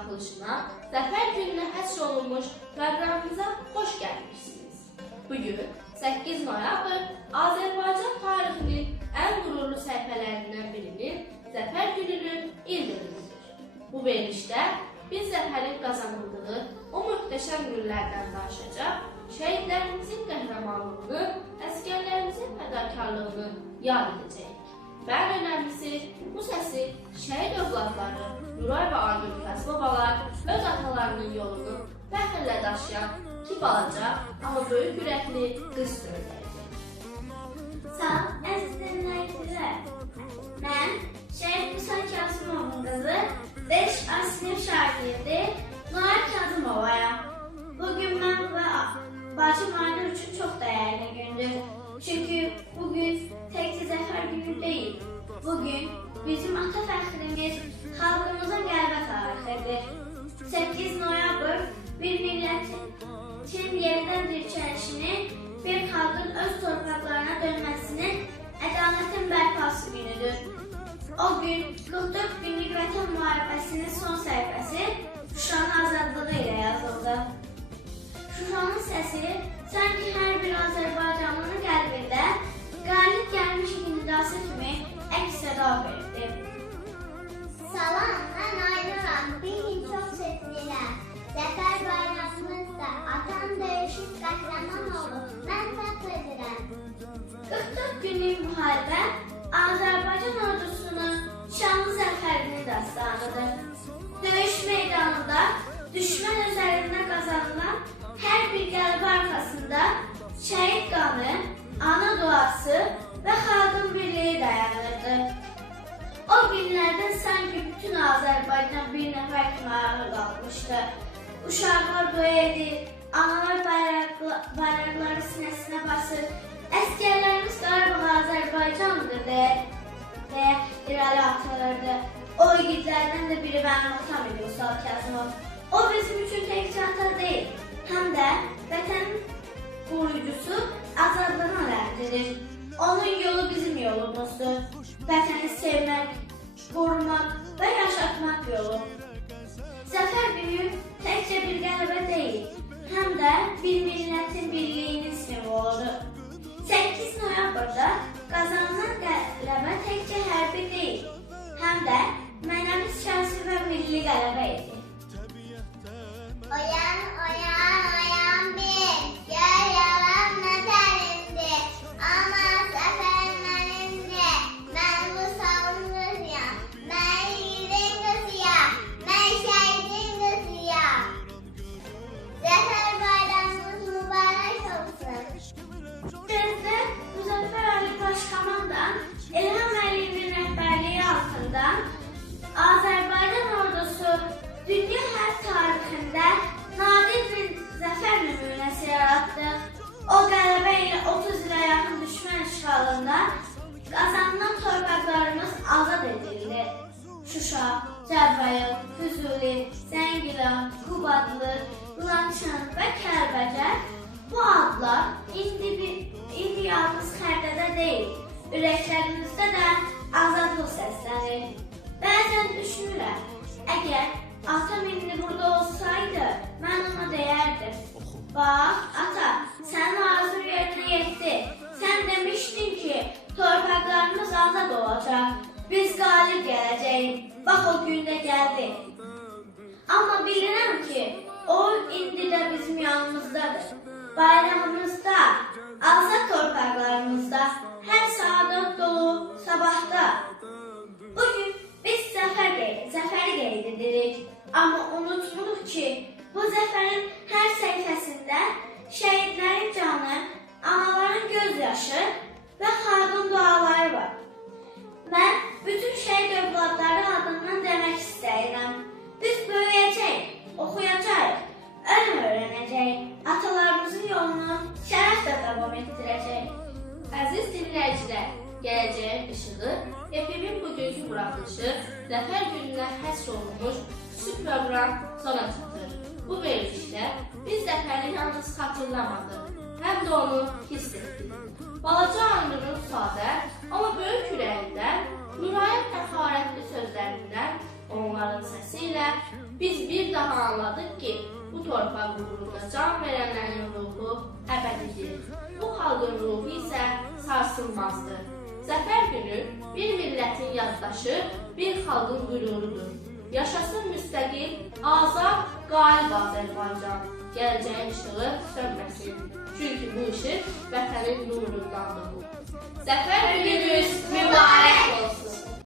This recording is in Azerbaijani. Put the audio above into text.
buraxılışına, Zəfər gününə həsr olunmuş proqramımıza xoş gəlmişsiniz. Bugün 8 noyabr Azərbaycan tarixinin ən qürurlu səhifələrindən birinin Zəfər gününün ildönümüdür. Bu verilişdə biz zəfərin qazanıldığı o möhtəşəm günlərdən danışacaq, şəhidlərimizin qəhrəmanlığını, əsgərlərimizin fədakarlığını yad edəcəyik. Və ən önəmlisi, bu səsi şəhid övladları, Nuray və Agül Fəsbabalar öz atalarının yolunu fəxrlə daşıyan iki balaca, amma böyük ürəkli qız söyləyəcək. Salam, əziz dinləyicilər. Mən Şəhid Musa Kazımovun qızı 5A sinif şagirdi Nuray Kazımovayam. Bugün mən və bacım Aydın üçün çox dəyərli gündür. Çünki bugün təkcə zəfər günü deyil. Bugün bizim ata fəxrimiz, xalqımızın qəlbə tarixidir. 8 noyabr bir millətin yenidən dirçəlişini, bir xalqın öz torpaqlarına dönməsinin, ədalətin bərpası günüdür. O gün 44 günlük vətən müharibəsinin son səhifəsi Şuşanın azadlığı ilə yazıldı. Şuşanın səsi sanki hər bir Azərbaycanlının qəlbində qalib gəlmiş nidası kimi əks-səda verdi. Salam, mən Aydınam. Bir gün çox sevinirəm. Zəfər bayramımızda atam döyüşüb qəhrəman oldu. Mən fəxr edirəm. 44 günlük müharibə Azərbaycan ordusunun şanlı zəfərinin dastanıdır. Döyüş meydanında düşmən üzərində qazanılan hər bir qələbə arxasında şəhid qanı, ana duası və xalqın birliyi dayanırdı. O günlərdə sanki bütün Azərbaycan bir nəfər kimi ayağa qalxmışdı. Uşaqlar dua edir, analar bayraqları sinəsinə basır, əsgərlərimiz Qarabağ Azərbaycandır deyə irəli atılırdı. O igidlərdən də biri mənim atam idi, Musa Kazımov. O bizim üçün təkcə ata deyil, həm də vətənin qoruyucusu, azadlığın rəhbəridir. Onun yolu bizim yolumuzdur. Vətəni sevmək, qorumaq və yaşatmaq yolu. Zəfər günü təkcə bir qələbə deyil, həm də bir millətin birliyinin simvoludur. 8 noyabrda qazanılan qələbə təkcə hərbi deyil, həm də mənəvi, siyasi və milli qələbə idi. Oyan, oyan, oyan bil, gör yalan nə dərindir. Amma zəfər mənimdir, mən bu savunuruyam. Mən yiğidin qızıyam, mən şəhidin qızıyam. Zəfər bayramımız mübarək olsun. Bizdə Müzəffər Ali Başkomandan İlham Əliyevin rəhbərliyi altında Azərbaycan ordusu dünya hərb tarixində nadir bir zəfər nümunəsi yaratdı. O qələbə ilə 30 ilə yaxın düşmən işğalında qazanılan torpaqlarımız azad edildi. Şuşa, Cəbrayıl, Füzuli, Zəngilan, Qubadlı, Laçın və Kəlbəcər bu adlar indi yalnız xəritədə deyil, ürəklərimizdə də azadlıq səslənir. Bəzən düşünürəm, əgər atam indi burada olsaydı, mən ona deyərdim. Bax, ata, sənin arzun yerinə yetdi. Sən demişdin ki, torpaqlarımız azad olacaq. Biz qalib gələcəyik. Bax, o gündə gəldi. Amma bilirəm ki, o indi də bizim yanımızdadır. Bayramımızda, azad torpaqlarımızda, hər saat dolu sabahda. Bugün biz zəfəri qeyd edirik. Amma unutmuruq ki, bu zəfərin hər səhifəsində şəhidlərin canı, anaların gözyaşı və xalqın duaları var. Mən bütün şəhid övladları adından demək istəyirəm. Biz böyüyəcəyik, oxuyacağıq, elm öyrənəcəyik, atalarımızın yolunu şərəflə davam etdirəcəyik. Əziz dinləyicilər, gələcəyin işığı, FM'in bugünkü buraxılışı Zəfər gününə həsr olunmuş xüsusi proqram sona çatır. Bu verilişdə biz zəfəri yalnız xatırlamadıq, həm də onu hiss etdik. Balaca Aynurun sadə, amma böyük ürəyindən, Nurayın həqarətli sözlərindən, onların səsi ilə biz bir bir daha anladık ki, bu torpaq uğrunda can verənlərin ruhu əbədidir. Bu xalqın ruhu isə sarsılmazdır. Zəfər günü bir millətin yaddaşı, bir xalqın qürurudur. Yaşasın müstəqil, azad, qalib Azərbaycan. Gələcəyin işığı sönməsin. Çünki bu işıq vətənin nurundandır. Zəfər günümüz mübarək olsun.